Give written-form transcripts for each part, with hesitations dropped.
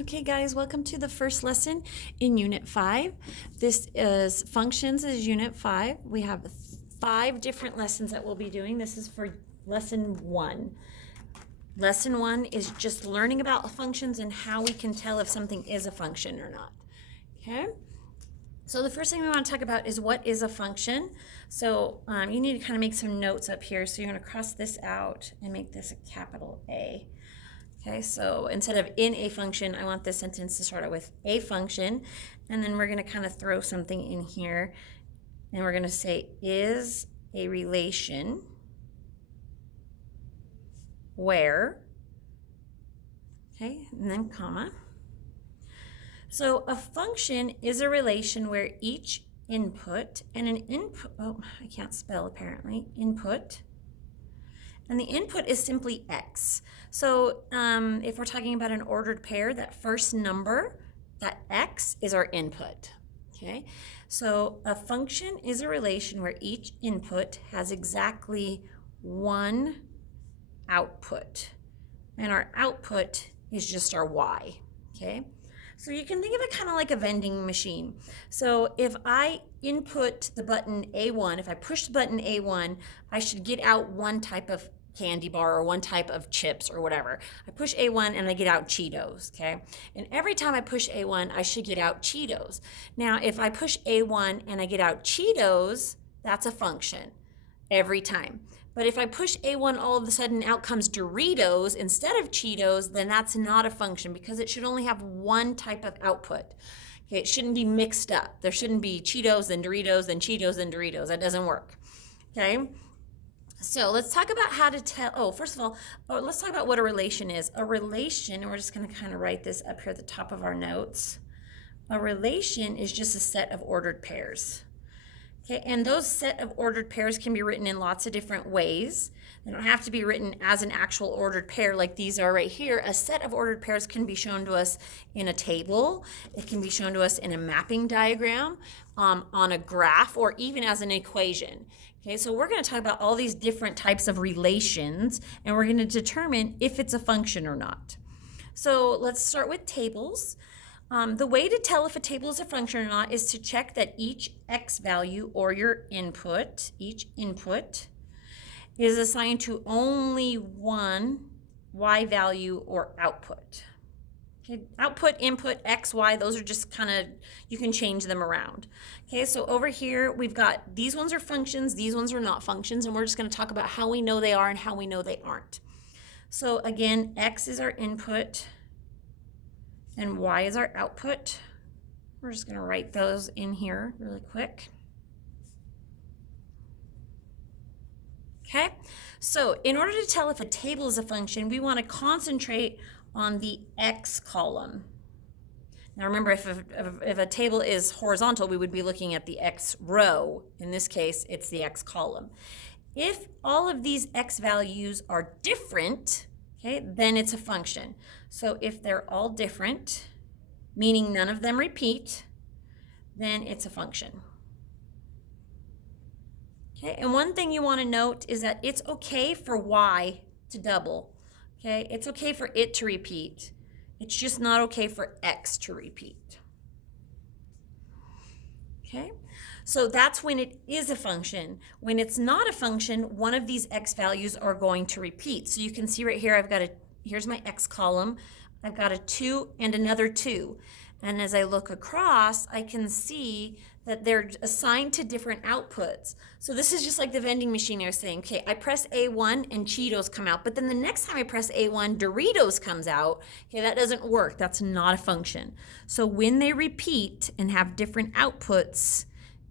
Okay guys, welcome to the first lesson in Unit 5. This is Functions is Unit 5. We have 5 different lessons that we'll be doing. This is for Lesson 1. Lesson 1 is just learning about functions and how we can tell if something is a function or not. Okay? So the first thing we want to talk about is what is a function. So you need to kind of make some notes up here. So you're going to cross this out and make this a capital A. Okay, so instead of in a function, I want this sentence to start out with a function, and then we're going to kind of throw something in here, and we're going to say is a relation where, okay, and then comma. So a function is a relation where each input and an input, oh, I can't spell apparently, input, and the input is simply x. So if we're talking about an ordered pair, that first number, that x is our input. Okay, so a function is a relation where each input has exactly one output, and our output is just our y. Okay, so you can think of it kind of like a vending machine. So if I input the button A1, if I push the button A1, I should get out one type of candy bar or one type of chips or whatever. I push A1 and I get out Cheetos, okay? And every time I push A1, I should get out Cheetos. Now, if I push A1 and I get out Cheetos, that's a function every time. But if I push A1, all of a sudden out comes Doritos instead of Cheetos, then that's not a function because it should only have one type of output. Okay, it shouldn't be mixed up. There shouldn't be Cheetos and Doritos and Cheetos and Doritos. That doesn't work, okay? So let's talk about how to tell, first of all, let's talk about what a relation is. A relation, and we're just going to kind of write this up here at the top of our notes. A relation is just a set of ordered pairs. Okay, and those set of ordered pairs can be written in lots of different ways. They don't have to be written as an actual ordered pair like these are right here. A set of ordered pairs can be shown to us in a table. It can be shown to us in a mapping diagram, on a graph, or even as an equation. Okay, so we're going to talk about all these different types of relations, and we're going to determine if it's a function or not. So let's start with tables. The way to tell if a table is a function or not is to check that each x value, or your input, each input, is assigned to only one y value or output. Okay, output, input, x, y, those are just kind of, you can change them around. Okay, so over here we've got these ones are functions, these ones are not functions, and we're just going to talk about how we know they are and how we know they aren't. So again, x is our input and y is our output. We're just going to write those in here really quick. Okay, so in order to tell if a table is a function, we want to concentrate on the x column. Now remember, if a table is horizontal, we would be looking at the x row. In this case, it's the x column. If all of these x values are different, okay, then it's a function. So if they're all different, meaning none of them repeat, then it's a function. Okay, and one thing you want to note is that it's okay for y to double. Okay, it's okay for it to repeat. It's just not okay for x to repeat. Okay, so that's when it is a function. When it's not a function, one of these x values are going to repeat. So you can see right here, I've got here's my x column. I've got a 2 and another 2. And as I look across, I can see that they're assigned to different outputs. So this is just like the vending machine I was saying. Okay, I press A1 and Cheetos come out, but then the next time I press A1, Doritos comes out. Okay, that doesn't work. That's not a function. So when they repeat and have different outputs,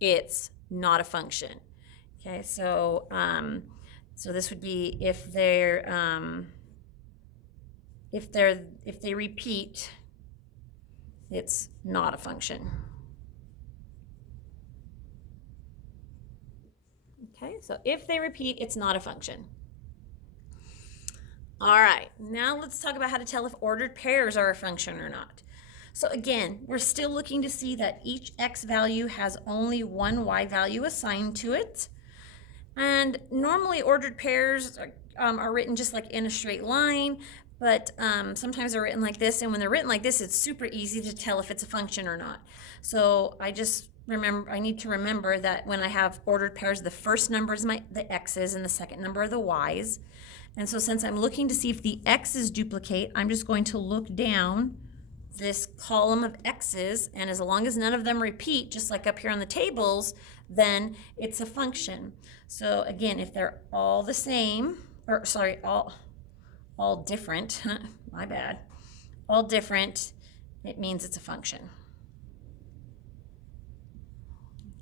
it's not a function. Okay, so so this would be if they repeat, it's not a function. Okay, so if they repeat, it's not a function. All right, now let's talk about how to tell if ordered pairs are a function or not. So again, we're still looking to see that each x value has only one y value assigned to it. And normally ordered pairs are written just like in a straight line, but sometimes they're written like this. And when they're written like this, it's super easy to tell if it's a function or not. So I need to remember that when I have ordered pairs, the first number is the x's and the second number are the y's. And so since I'm looking to see if the x's duplicate, I'm just going to look down this column of x's, and as long as none of them repeat, just like up here on the tables, then it's a function. So again, if they're all the same, or sorry, all different, my bad, all different, it means it's a function.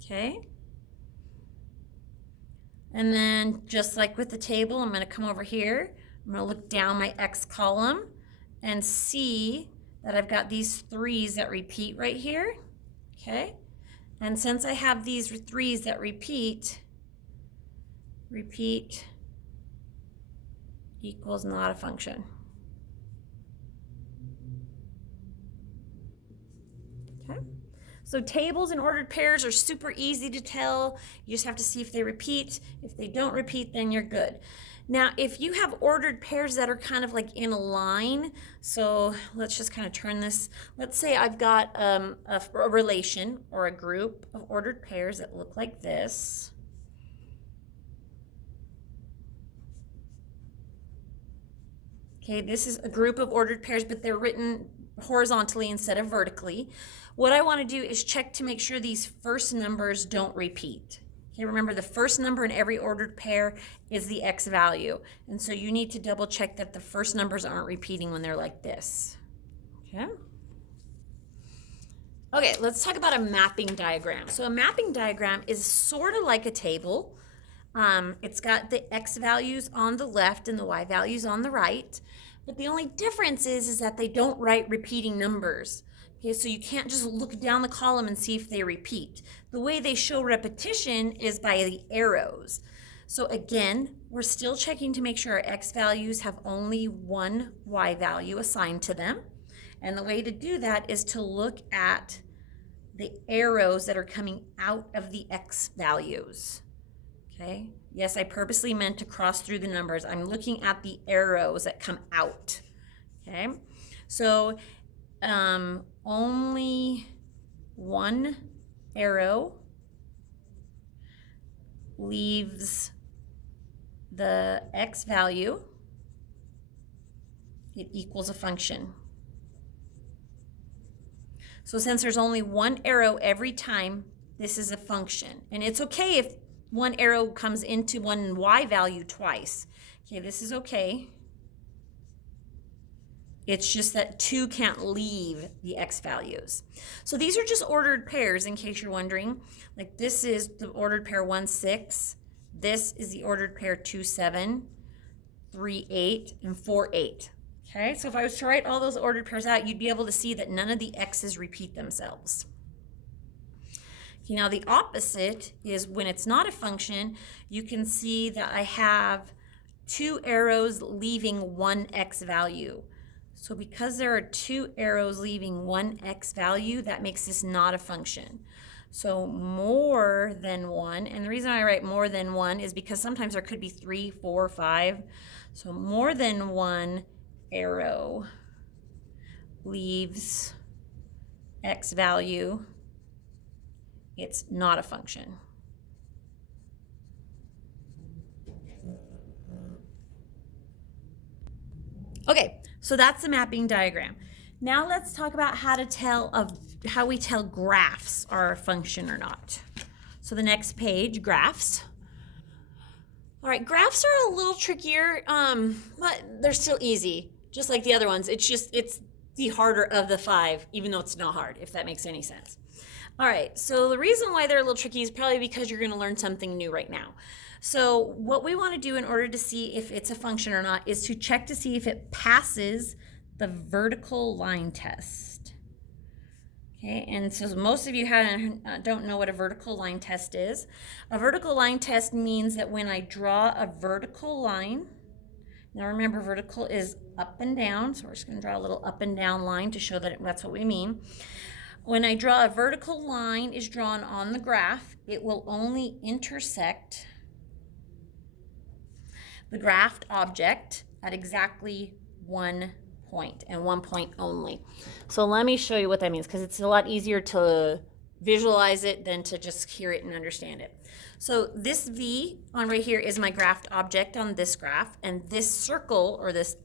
Okay. And then just like with the table, I'm going to come over here. I'm going to look down my x column and see that I've got these 3's that repeat right here. Okay. And since I have these 3's that repeat equals not a function. Okay. So tables and ordered pairs are super easy to tell. You just have to see if they repeat. If they don't repeat, then you're good. Now, if you have ordered pairs that are kind of like in a line, so let's just kind of turn this. Let's say I've got a relation or a group of ordered pairs that look like this. Okay, this is a group of ordered pairs, but they're written horizontally instead of vertically. What I want to do is check to make sure these first numbers don't repeat. Okay, remember the first number in every ordered pair is the x value. And so you need to double check that the first numbers aren't repeating when they're like this. Okay. Okay, let's talk about a mapping diagram. So a mapping diagram is sort of like a table. It's got the x values on the left and the y values on the right. But the only difference is that they don't write repeating numbers. Okay, so you can't just look down the column and see if they repeat. The way they show repetition is by the arrows. So again, we're still checking to make sure our x values have only one y value assigned to them. And the way to do that is to look at the arrows that are coming out of the x values. Okay, yes, I purposely meant to cross through the numbers. I'm looking at the arrows that come out. Okay, so only one arrow leaves the x value. It equals a function. So since there's only one arrow every time, this is a function. And it's okay if one arrow comes into one y value twice. Okay, this is okay. It's just that 2 can't leave the x values. So these are just ordered pairs in case you're wondering. Like this is the ordered pair 1, 6. This is the ordered pair 2, 7, 3, 8, and 4, 8. Okay, so if I was to write all those ordered pairs out, you'd be able to see that none of the x's repeat themselves. Okay, now the opposite is when it's not a function, you can see that I have 2 arrows leaving one x value. So because there are 2 arrows leaving one x value, that makes this not a function. So more than 1, and the reason I write more than 1 is because sometimes there could be 3, 4, 5. So more than 1 arrow leaves x value, it's not a function. Okay, so that's the mapping diagram. Now let's talk about how we tell graphs are a function or not. So the next page, graphs. All right, graphs are a little trickier, but they're still easy, just like the other ones. It's the harder of the 5, even though it's not hard, if that makes any sense. All right, so the reason why they're a little tricky is probably because you're going to learn something new right now. So what we want to do in order to see if it's a function or not is to check to see if it passes the vertical line test. Okay, and so most of you don't know what a vertical line test is. A vertical line test means that when I draw a vertical line, now remember vertical is up and down, so we're just going to draw a little up and down line to show that that's what we mean. When I draw a vertical line is drawn on the graph, it will only intersect the graphed object at exactly 1 point and 1 point only. So let me show you what that means, because it's a lot easier to visualize it than to just hear it and understand it. So this V on right here is my graphed object on this graph, and this circle or this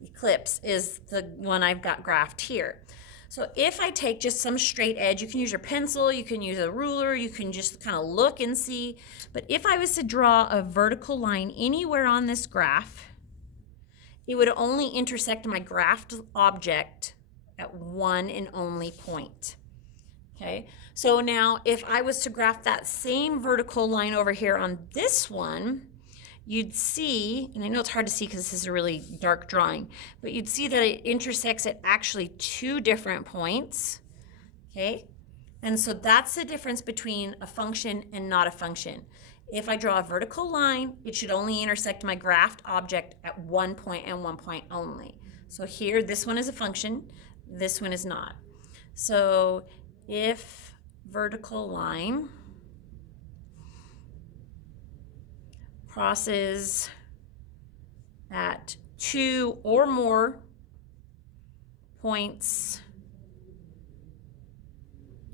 ellipse is the one I've got graphed here. So if I take just some straight edge, you can use your pencil, you can use a ruler, you can just kind of look and see. But if I was to draw a vertical line anywhere on this graph, it would only intersect my graphed object at one and only point. Okay, so now if I was to graph that same vertical line over here on this one, you'd see, and I know it's hard to see because this is a really dark drawing, but you'd see that it intersects at actually 2 different points, okay? And so that's the difference between a function and not a function. If I draw a vertical line, it should only intersect my graphed object at 1 point and 1 point only. So here, this one is a function, this one is not. So if vertical line crosses at 2 or more points,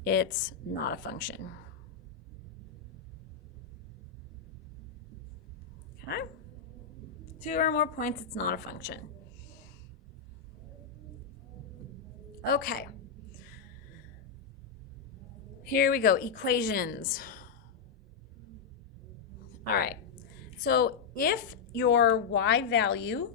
it's not a function. Okay? 2 or more points, it's not a function. Okay. Here we go, equations. All right. So if your y value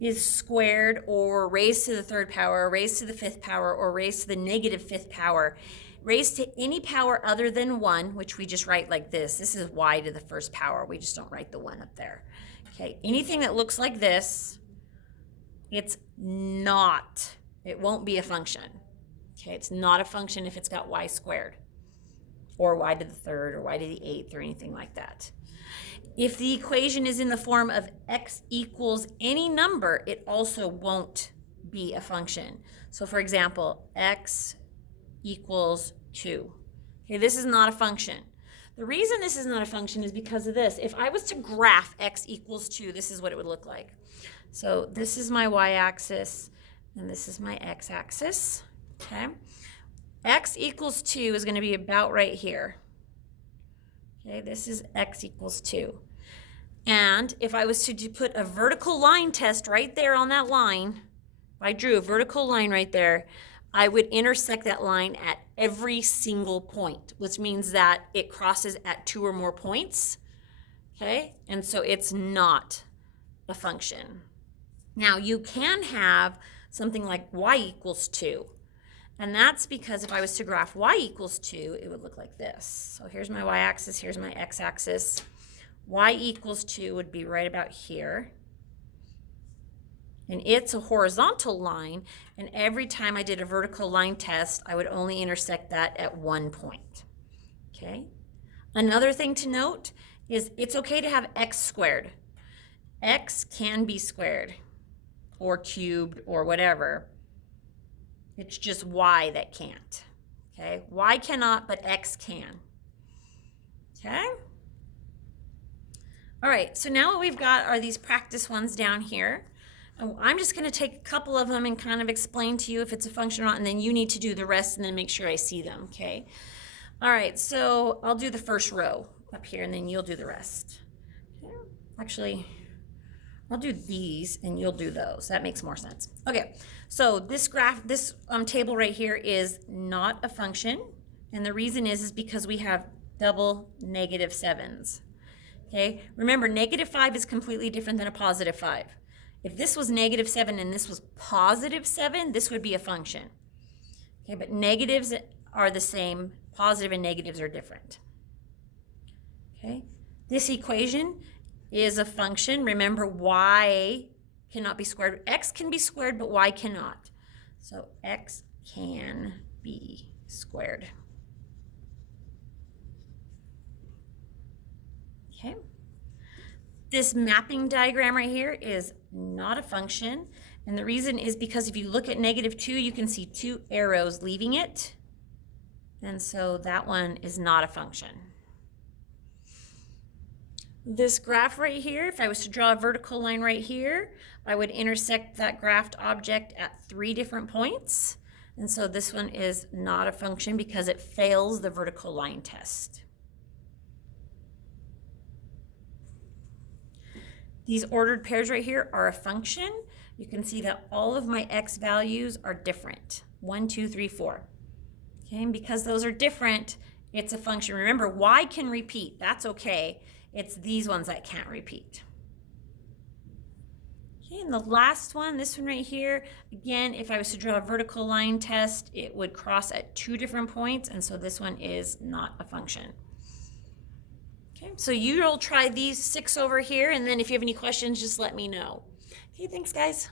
is squared or raised to the 3rd power, or raised to the 5th power, or raised to the negative 5th power, raised to any power other than 1, which we just write like this. This is y to the 1st power. We just don't write the 1 up there. Okay, anything that looks like this, it's not, it won't be a function. Okay, it's not a function if it's got y squared, or y to the 3rd, or y to the 8th, or anything like that. If the equation is in the form of x equals any number, it also won't be a function. So for example, x equals 2. Okay, this is not a function. The reason this is not a function is because of this. If I was to graph x equals 2, this is what it would look like. So this is my y-axis, and this is my x-axis. Okay. X equals 2 is going to be about right here. Okay, this is x equals 2. And if I was to put a vertical line test right there on that line, if I drew a vertical line right there, I would intersect that line at every single point, which means that it crosses at 2 or more points. Okay, and so it's not a function. Now you can have something like y equals 2. And that's because if I was to graph y equals 2, it would look like this. So here's my y-axis, here's my x-axis. Y equals 2 would be right about here. And it's a horizontal line, and every time I did a vertical line test, I would only intersect that at 1 point. Okay? Another thing to note is it's okay to have x squared. X can be squared, or cubed, or whatever. It's just y that can't, okay? Y cannot, but x can, okay? All right, so now what we've got are these practice ones down here. I'm just gonna take a couple of them and kind of explain to you if it's a function or not, and then you need to do the rest and then make sure I see them, okay? All right, so I'll do the first row up here, and then you'll do the rest. Okay. Actually, I'll do these and you'll do those. That makes more sense. Okay, so this graph, this table right here is not a function. And the reason is because we have double negative 7s. Okay, remember negative 5 is completely different than a positive 5. If this was negative 7 and this was positive 7, this would be a function. Okay, but negatives are the same, positive and negatives are different. Okay, this equation is a function. Remember, y cannot be squared. X can be squared, but y cannot. So x can be squared. Okay. This mapping diagram right here is not a function. And the reason is because if you look at negative 2, you can see 2 arrows leaving it. And so that one is not a function. This graph right here, if I was to draw a vertical line right here, I would intersect that graphed object at 3 different points. And so this one is not a function because it fails the vertical line test. These ordered pairs right here are a function. You can see that all of my x values are different. 1, 2, 3, 4. Okay, and because those are different, it's a function. Remember, y can repeat. That's okay. It's these ones that can't repeat. Okay, and the last one, this one right here, again, if I was to draw a vertical line test, it would cross at 2 different points, and so this one is not a function. Okay, so you'll try these 6 over here, and then if you have any questions, just let me know. Okay, thanks, guys.